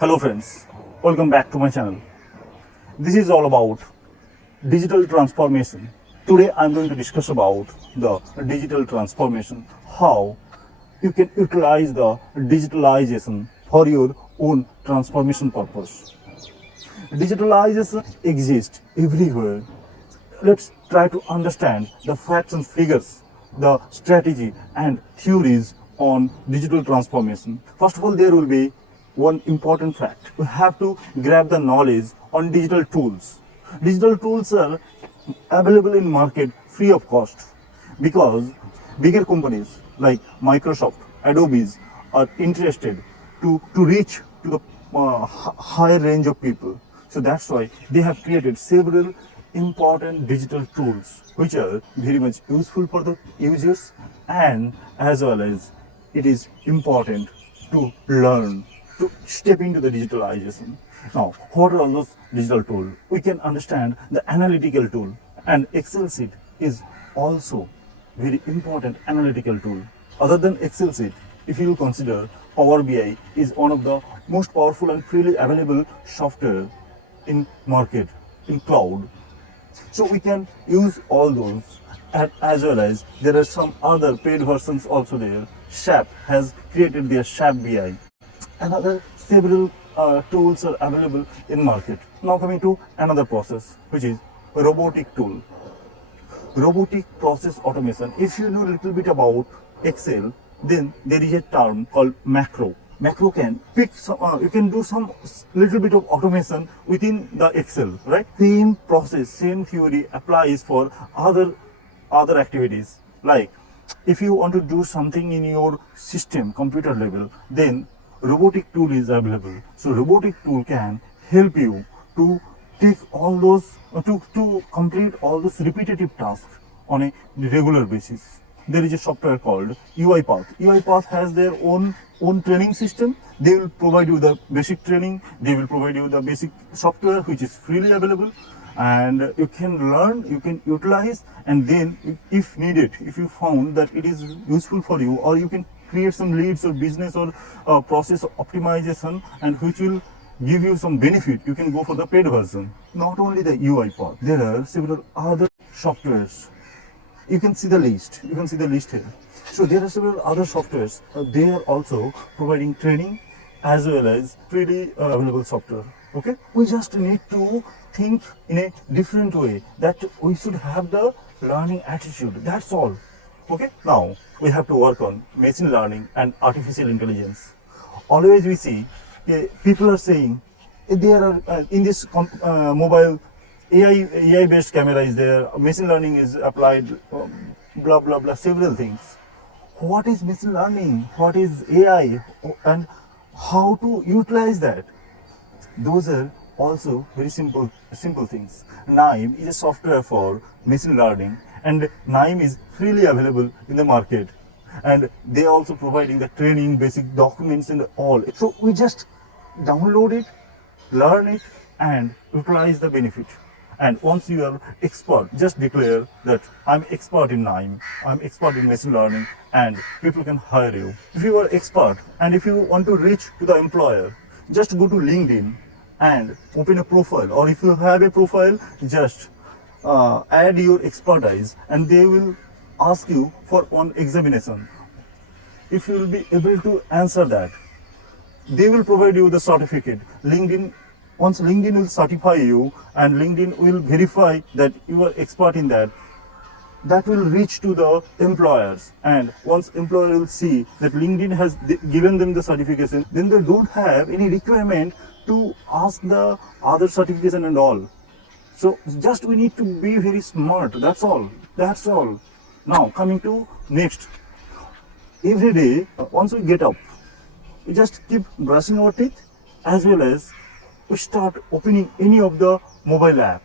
Hello friends, welcome back to my channel. This is all about digital transformation. Today I am going to discuss about the digital transformation, how you can utilize the digitalization for your own transformation purpose. Digitalization exists everywhere. Let's try to understand the facts and figures, the strategy and theories on digital transformation. First of all, there will be one important fact. We have to grab the knowledge on digital tools. Digital tools are available in market free of cost because bigger companies like Microsoft, Adobe's are interested to reach to the higher range of people. So that's why they have created several important digital tools which are very much useful for the users, and as well as it is important to learn to step into the digitalization. Now, what are all those digital tools? We can understand the analytical tool, and Excel sheet is also very important analytical tool. Other than Excel sheet, if you consider Power BI is one of the most powerful and freely available software in market, in cloud. So we can use all those, and as well as there are some other paid versions also there. SAP has created their SAP BI. Another several tools are available in market. Now coming to another process, which is robotic tool. Robotic process automation. If you know a little bit about Excel, then there is a term called macro. Macro can pick some, you can do some little bit of automation within the Excel, right? Same process, same theory applies for other activities. Like if you want to do something in your system, computer level, then robotic tool is available. So robotic tool can help you to take all those, to complete all those repetitive tasks on a regular basis. There is a software called UiPath. UiPath has their own training system. They will provide you the basic training. They will provide you the basic software which is freely available, and you can learn, you can utilize, and then if needed, if you found that it is useful for you, or you can create some leads or business or process optimization, and which will give you some benefit, you can go for the paid version. Not only the UiPath, there are several other softwares. You can see the list. You can see the list here. So there are several other softwares. They are also providing training as well as freely available software. Okay. We just need to think in a different way. That we should have the learning attitude. That's all. Okay. Now we have to work on machine learning and artificial intelligence. Always we see people are saying there are in this mobile AI based camera is there, machine learning is applied, blah blah blah, several things. What is machine learning? What is AI? And how to utilize that? Those are also very simple things. NIME is a software for machine learning, and NIME is freely available in the market, and they are also providing the training, basic documents and all. So we just download it, learn it, and utilize the benefit. And once you are expert, just declare that I'm expert in NIME, I'm expert in machine learning, and people can hire you. If you are expert and if you want to reach to the employer, just go to LinkedIn and open a profile, or if you have a profile, just add your expertise, and they will ask you for one examination. If you will be able to answer that, they will provide you the certificate. Once LinkedIn will certify you and LinkedIn will verify that you are expert in that, that will reach to the employers. And once employer will see that LinkedIn has given them the certification, then they don't have any requirement to ask the other certification and all. So just we need to be very smart. That's all. That's all. Now coming to next. Every day, once we get up, we just keep brushing our teeth, as well as we start opening any of the mobile app.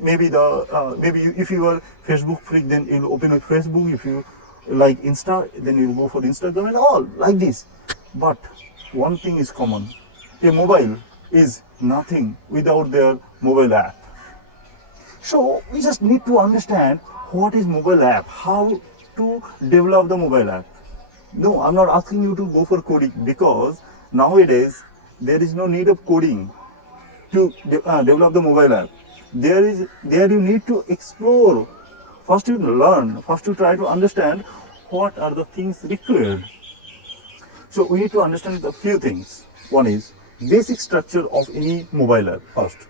Maybe if you are Facebook freak, then you'll open a Facebook. If you like Insta, then you'll go for the Instagram and all like this. But one thing is common: a mobile is nothing without their mobile app. So we just need to understand what is mobile app, how to develop the mobile app. No, I'm not asking you to go for coding, because nowadays There is no need of coding to develop the mobile app. There you need to explore. First you learn. First you try to understand what are the things required. So we need to understand a few things. One is basic structure of any mobile app first.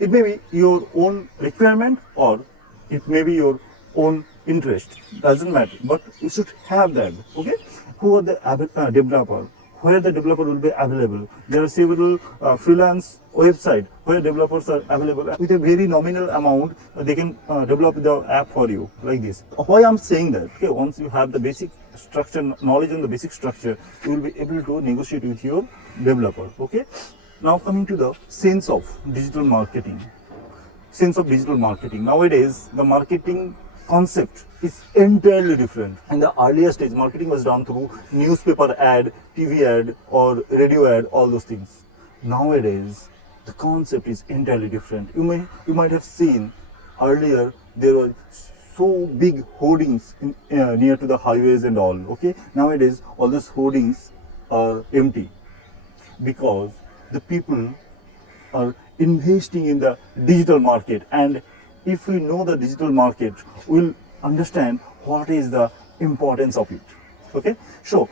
It may be your own requirement or it may be your own interest. Doesn't matter. But you should have that. Okay? Who are the developer? Where the developer will be available. There are several freelance websites where developers are available with a very nominal amount. They can develop the app for you like this. Why I'm saying that? Okay, once you have the basic structure, knowledge on the basic structure, you will be able to negotiate with your developer. Okay. Now coming to the sense of digital marketing. Sense of digital marketing. Nowadays, the marketing concept is entirely different. In the earlier stage, marketing was done through newspaper ad, TV ad, or radio ad, all those things. Nowadays, the concept is entirely different. You might have seen earlier there were so big hoardings near to the highways and all. Okay, nowadays all those hoardings are empty because the people are investing in the digital market, and if we know the digital market, we'll understand what is the importance of it. Okay, so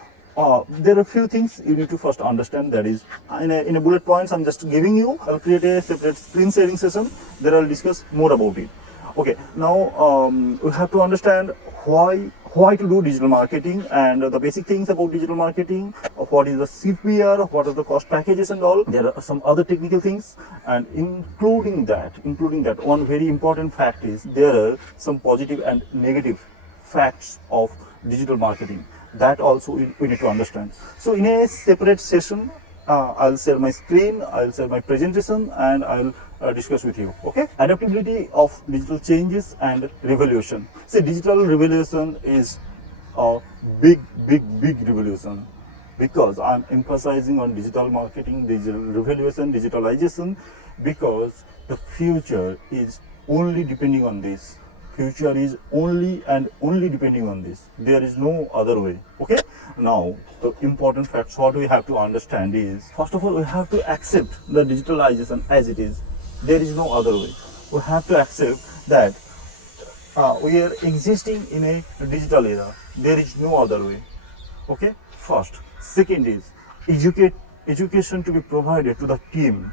there are a few things you need to first understand. That is, in a bullet points, I'm just giving you. I'll create a separate screen sharing session. There I'll discuss more about it. Okay, now we have to understand why to do digital marketing and the basic things about digital marketing. What is the CPR, what are the cost packages and all. There are some other technical things, and including that, one very important fact is there are some positive and negative facts of digital marketing. That also we need to understand. So in a separate session, I'll share my screen, I'll share my presentation, and I'll discuss with you. Okay? Adaptability of digital changes and revolution. See, digital revolution is a big revolution, because I'm emphasizing on digital marketing, digital revolution, digitalization, because the future is only depending on this. Future is only and only depending on this. There is no other way. Okay? Now, the important facts what we have to understand is, first of all, we have to accept the digitalization as it is. There is no other way. We have to accept that we are existing in a digital era. There is no other way. Okay? First. Second is education to be provided to the team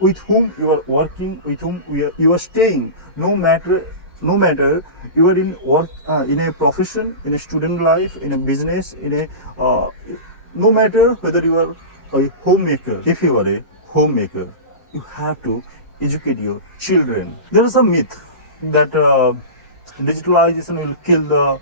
with whom you are working, with whom you are staying. No matter you are in work, in a profession, in a student life, in a business, no matter whether you are a homemaker. If you are a homemaker, you have to educate your children. There is a myth that digitalization will kill the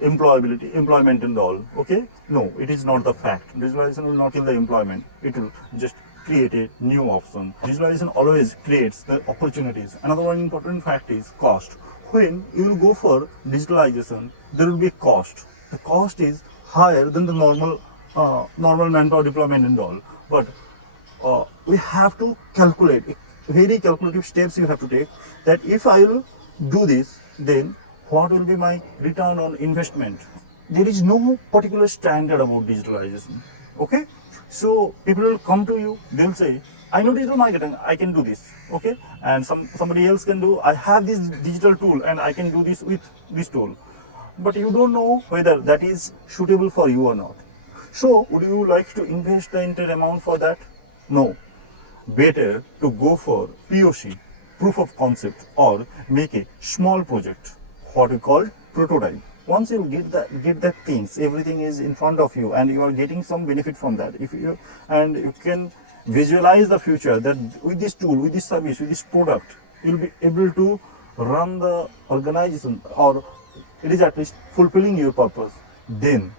employment and all. Okay, no, it is not the fact. Digitalization will not kill the employment. It will just create a new option. Digitalization always creates the opportunities. Another one important fact is cost. When you will go for digitalization, there will be a cost. The cost is higher than the normal manpower deployment and all. But we have to calculate very calculative steps. You have to take that if I will do this, then what will be my return on investment? There is no particular standard about digitalization. Okay, so people will come to you, they'll say, I know digital marketing, I can do this. Okay, and somebody else can do, I have this digital tool and I can do this with this tool. But you don't know whether that is suitable for you or not. So would you like to invest the entire amount for that? No. Better to go for POC, proof of concept, or make a small project, what we call prototype. Once you get that things, everything is in front of you and you are getting some benefit from that. You can visualize the future that with this tool, with this service, with this product, you'll be able to run the organization, or it is at least fulfilling your purpose. Then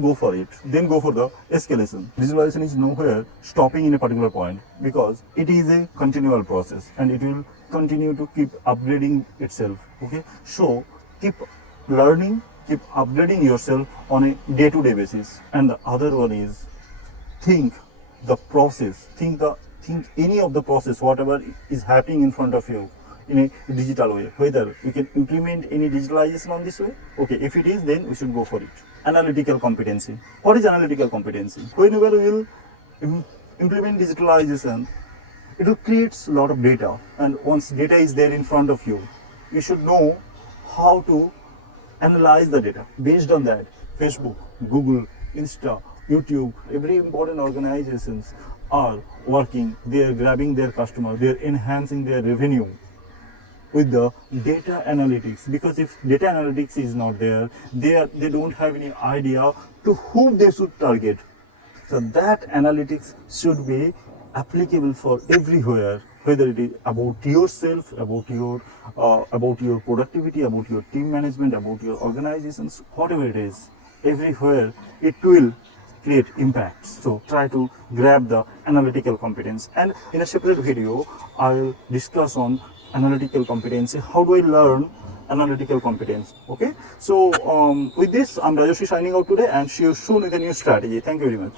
go for it. Then go for the escalation. Visualization is nowhere stopping in a particular point, because it is a continual process and it will continue to keep upgrading itself. Okay, so keep learning, keep upgrading yourself on a day-to-day basis. And the other one is think the process, think any of the process, whatever is happening in front of you in a digital way, whether you can implement any digitalization on this way. Okay, if it is, then we should go for it. Analytical competency. What is analytical competency? Whenever we will implement digitalization, it will create a lot of data, and once data is there in front of you, you should know how to analyze the data. Based on that, Facebook, Google, Insta, YouTube, every important organizations are working, they are grabbing their customer, they are enhancing their revenue with the data analytics, because if data analytics is not there, they don't have any idea to whom they should target. So that analytics should be applicable for everywhere, whether it is about yourself, about your productivity, about your team management, about your organizations, whatever it is, everywhere it will create impact. So try to grab the analytical competence, and in a separate video I will discuss on analytical competency. How do I learn analytical competence? Okay, so with this I'm Rajashri signing out today, and see you soon with a new strategy. Thank you very much.